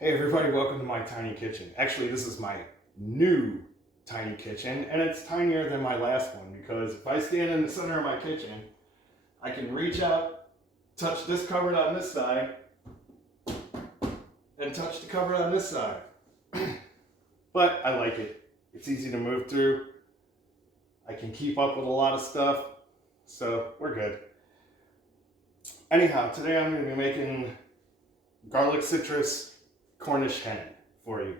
Hey everybody, welcome to my tiny kitchen. Actually, this is my new tiny kitchen, and it's tinier than my last one because if I stand in the center of my kitchen, I can reach out, touch this cupboard on this side, and touch the cupboard on this side. But I like it. It's easy to move through. I can keep up with a lot of stuff, so we're good. Anyhow, today I'm going to be making garlic citrus Cornish hen for you.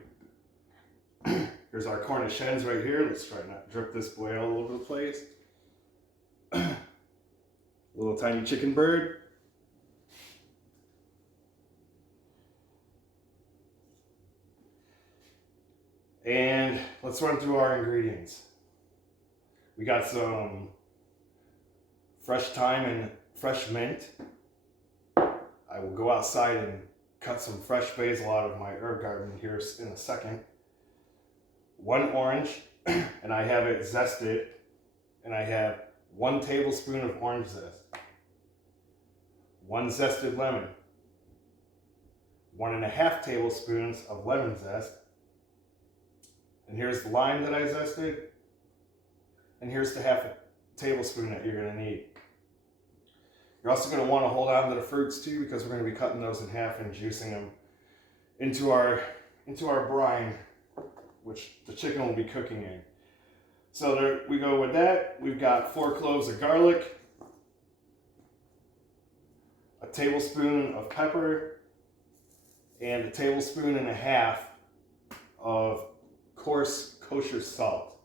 Here's our Cornish hens right here. Let's try not to drip this boy all over the place. Little tiny chicken bird. And let's run through our ingredients. We got some fresh thyme and fresh mint. I will go outside and cut some fresh basil out of my herb garden here in a second. 1 orange, and I have it zested, and I have 1 tablespoon of orange zest, 1 zested lemon, 1.5 tablespoons of lemon zest, and here's the lime that I zested, and here's the 1/2 tablespoon that you're going to need. You're also going to want to hold on to the fruits too, because we're going to be cutting those in half and juicing them into our brine, which the chicken will be cooking in. So there we go with that. We've got 4 cloves of garlic, a tablespoon of pepper, and 1.5 tablespoons of coarse kosher salt.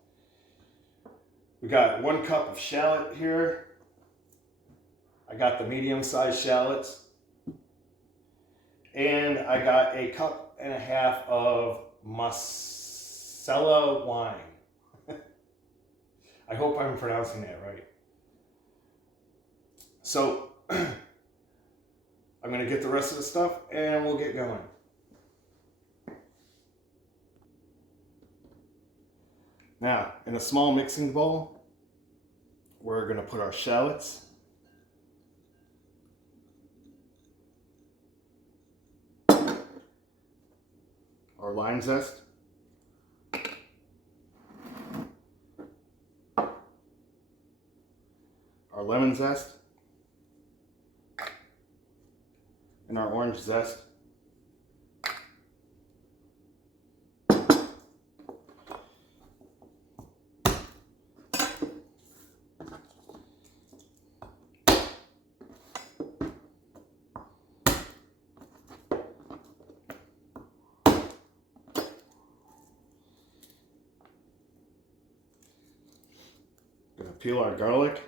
We got 1 cup of shallot here. I got the medium-sized shallots, and I got 1.5 cups of Masala wine. I hope I'm pronouncing that right. So I'm going to get the rest of the stuff and we'll get going. Now, in a small mixing bowl, we're going to put our shallots, our lime zest, our lemon zest, and our orange zest. Gonna peel our garlic.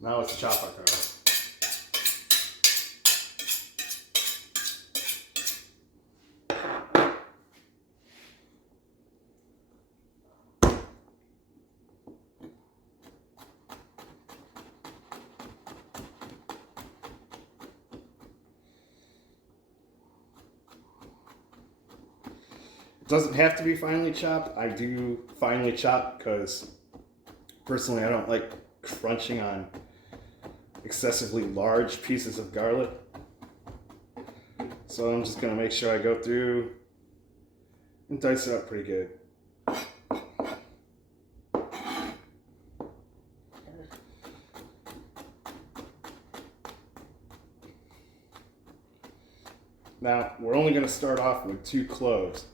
Now let's chop our garlic. It doesn't have to be finely chopped. I do finely chop because personally I don't like crunching on excessively large pieces of garlic. So I'm just going to make sure I go through and dice it up pretty good. Now we're only going to start off with 2 cloves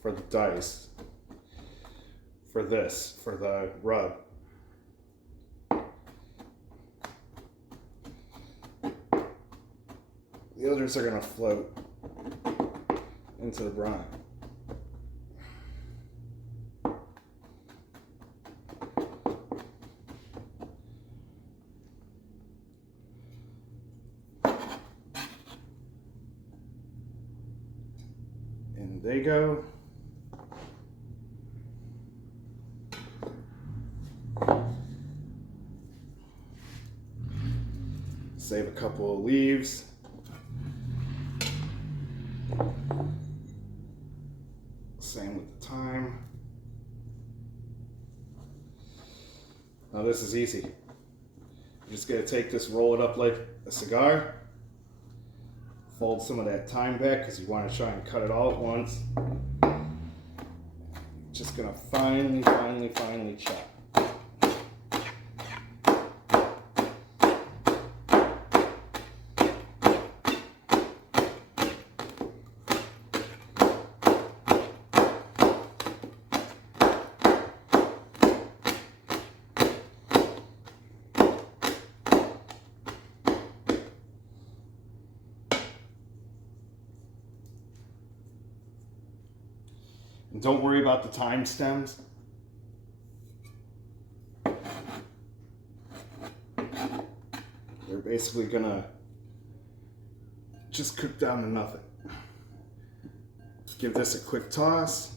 for the dice, for the rub. The others are going to float into the brine. they go. Save a couple of leaves. Same with the thyme. Now this is easy. You're just gonna take this, roll it up like a cigar, fold some of that thyme back because you want to try and cut it all at once. Just gonna finely chop. And don't worry about the thyme stems. They're basically gonna just cook down to nothing. Give this a quick toss.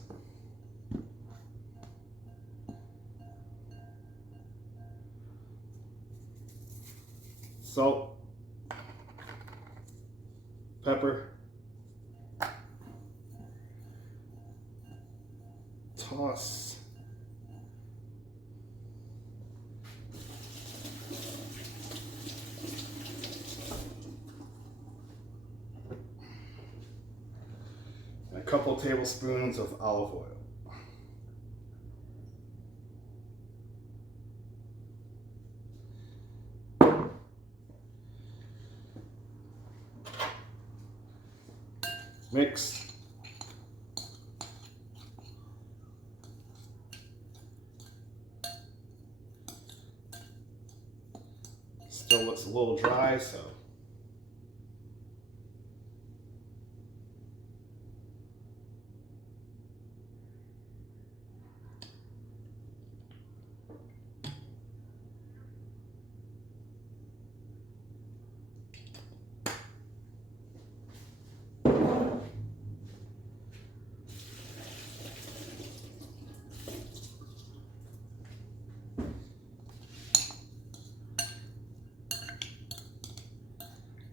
Salt, pepper, toss. And a couple tablespoons of olive oil. Mix. Still looks a little dry, so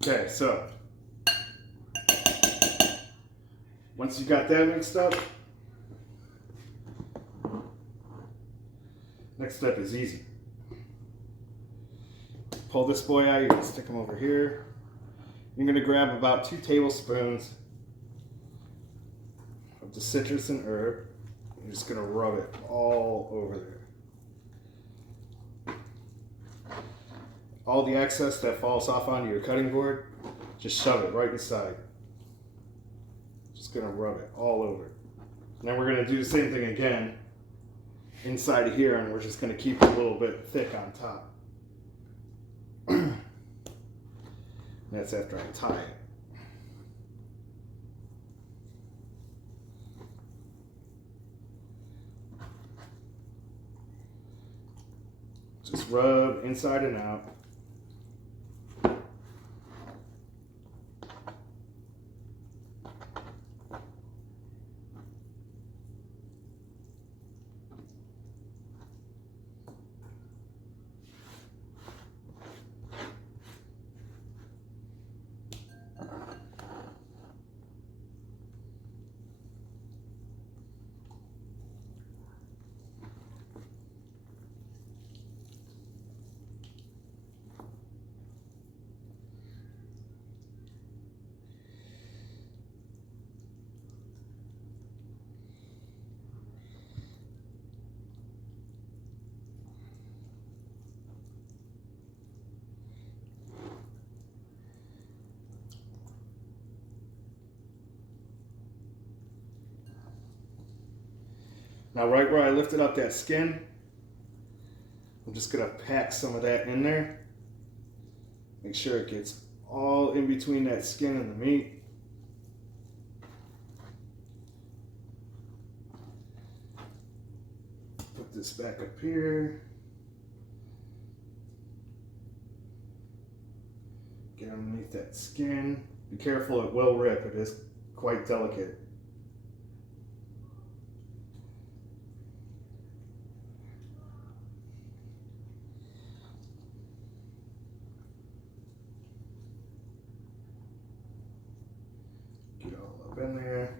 okay, so once you got that mixed up, next step is easy. Pull this boy out, you're gonna stick him over here. You're gonna grab about 2 tablespoons of the citrus and herb. You're just gonna rub it all over there. All the excess that falls off onto your cutting board, just shove it right inside. Just gonna rub it all over. And then we're gonna do the same thing again inside of here, and we're just gonna keep it a little bit thick on top. That's after I tie it. Just rub inside and out. Now right where I lifted up that skin, I'm just gonna pack some of that in there. Make sure it gets all in between that skin and the meat. Put this back up here. Get underneath that skin. Be careful, it will rip. It is quite delicate. up in there.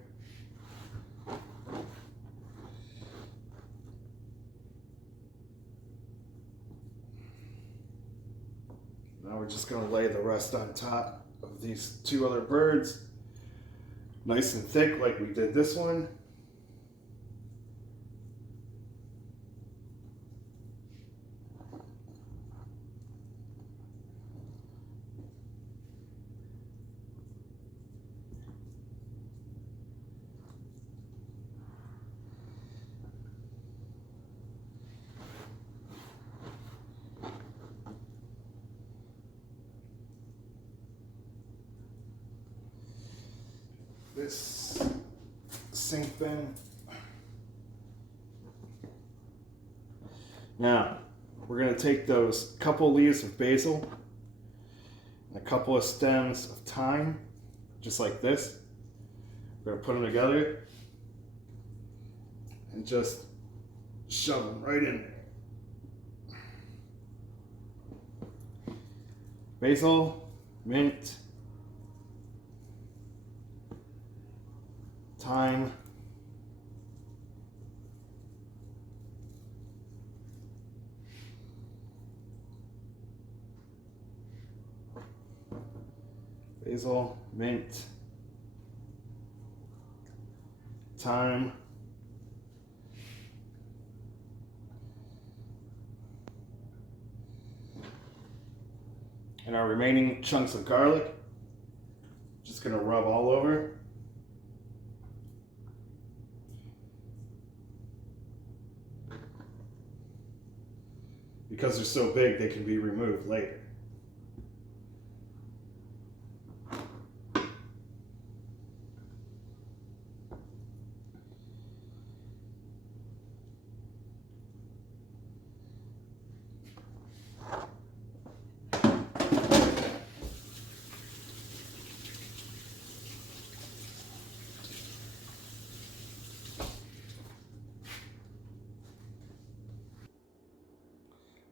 Now we're just going to lay the rest on top of these two other birds. Nice and thick like we did this one. This sink bin. Now, we're going to take those couple leaves of basil and a couple of stems of thyme, just like this. We're going to put them together and just shove them right in there. Basil, mint, thyme, basil, mint, thyme, and our remaining chunks of garlic. Just gonna rub all over. Because they're so big, they can be removed later.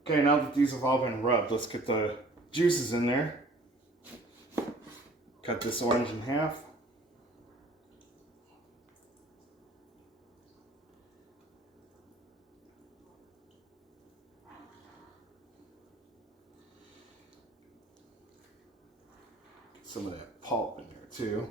Okay, now that these have all been rubbed, let's get the juices in there. Cut this orange in half. Get some of that pulp in there too.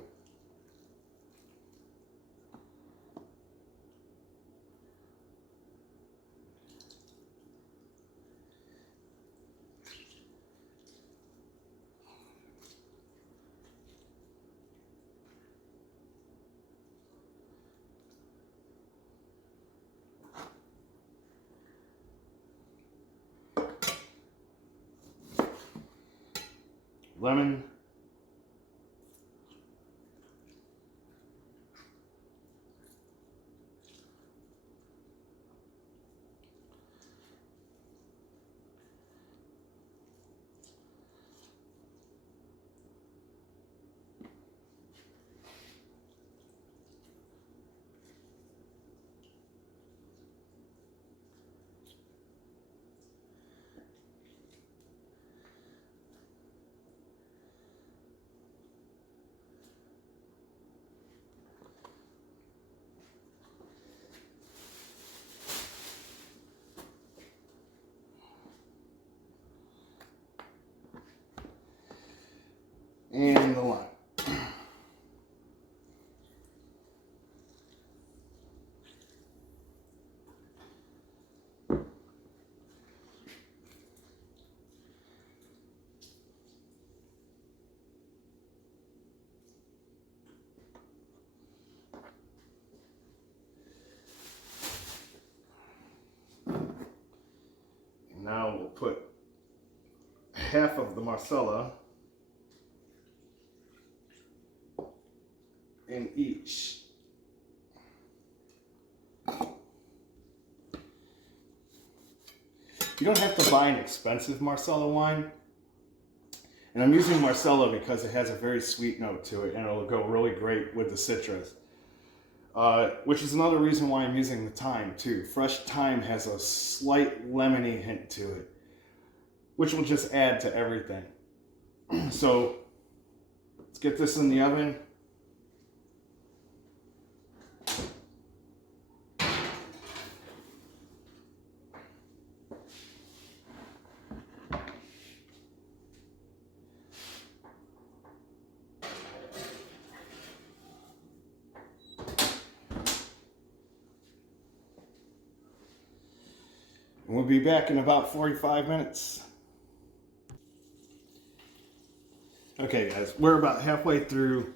Lemon. And the lime. And now we'll put half of the Marsala in each. You don't have to buy an expensive Marsala wine. And I'm using Marsala because it has a very sweet note to it and it'll go really great with the citrus. Which is another reason why I'm using the thyme too. Fresh thyme has a slight lemony hint to it, which will just add to everything. So let's get this in the oven. And we'll be back in about 45 minutes. Okay guys, we're about halfway through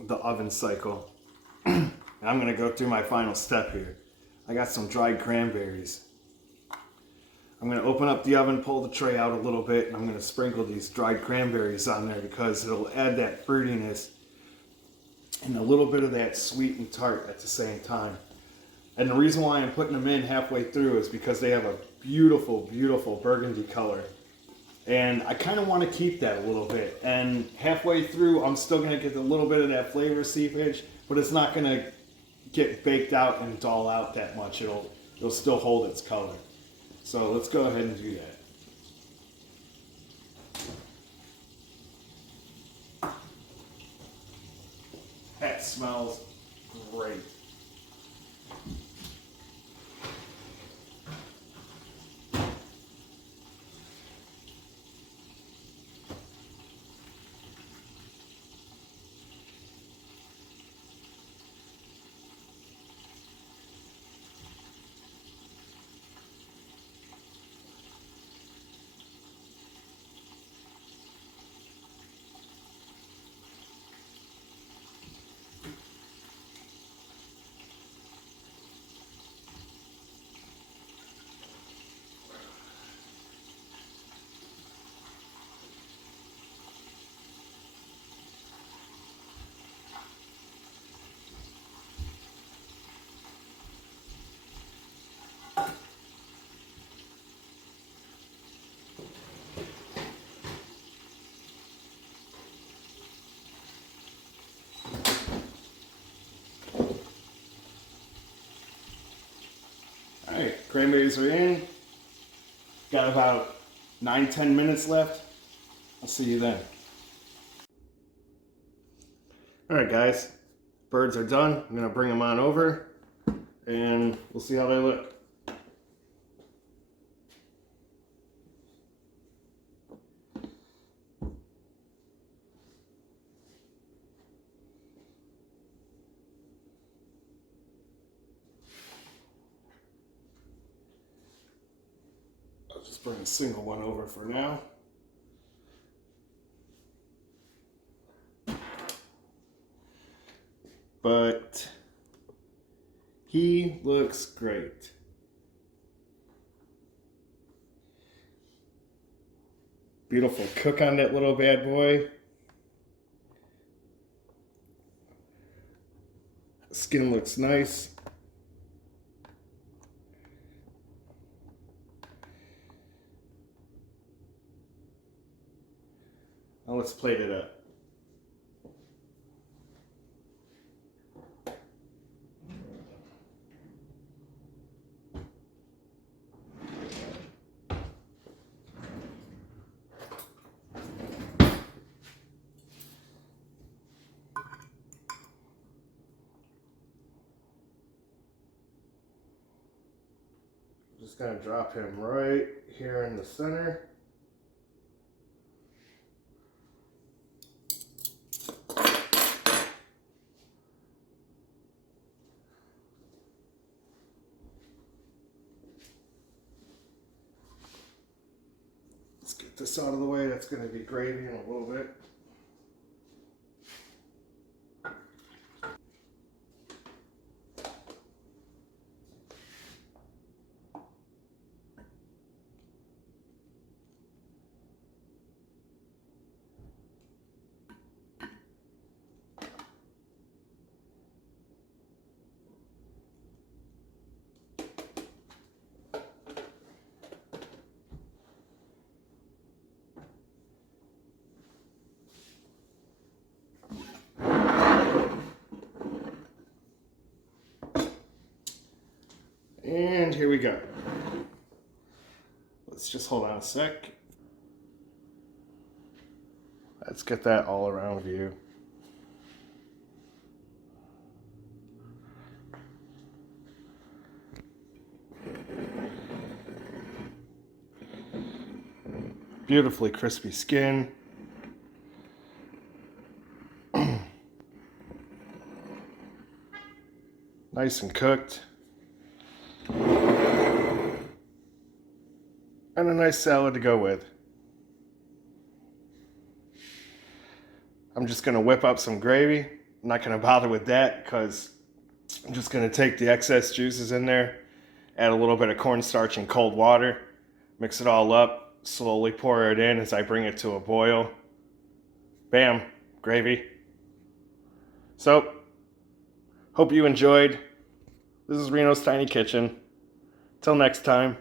the oven cycle. And I'm gonna go through my final step here. I got some dried cranberries. I'm gonna open up the oven, pull the tray out a little bit, and I'm gonna sprinkle these dried cranberries on there because it'll add that fruitiness and a little bit of that sweet and tart at the same time. And the reason why I'm putting them in halfway through is because they have a beautiful, beautiful burgundy color. And I kind of want to keep that a little bit. And halfway through, I'm still going to get a little bit of that flavor seepage, but it's not going to get baked out and dull out that much. It'll still hold its color. So let's go ahead and do that. That smells great. Alright, cranberries are in. Got about 9-10 minutes left. I'll see you then. Alright guys, birds are done. I'm going to bring them on over and we'll see how they look. I'll just bring a single one over for now. But he looks great. Beautiful cook on that little bad boy. Skin looks nice. Now let's plate it up. Just gonna drop him right here in the center. Let's get this out of the way. That's gonna be gravy in a little bit. And here we go. Let's just hold on a sec. Let's get that all around view. Beautifully crispy skin. Nice and cooked. and a nice salad to go with. I'm just gonna whip up some gravy. I'm not gonna bother with that because I'm just gonna take the excess juices in there, add a little bit of cornstarch and cold water, mix it all up, slowly pour it in as I bring it to a boil. Bam, gravy. So, hope you enjoyed. This is Reno's Tiny Kitchen. Till next time.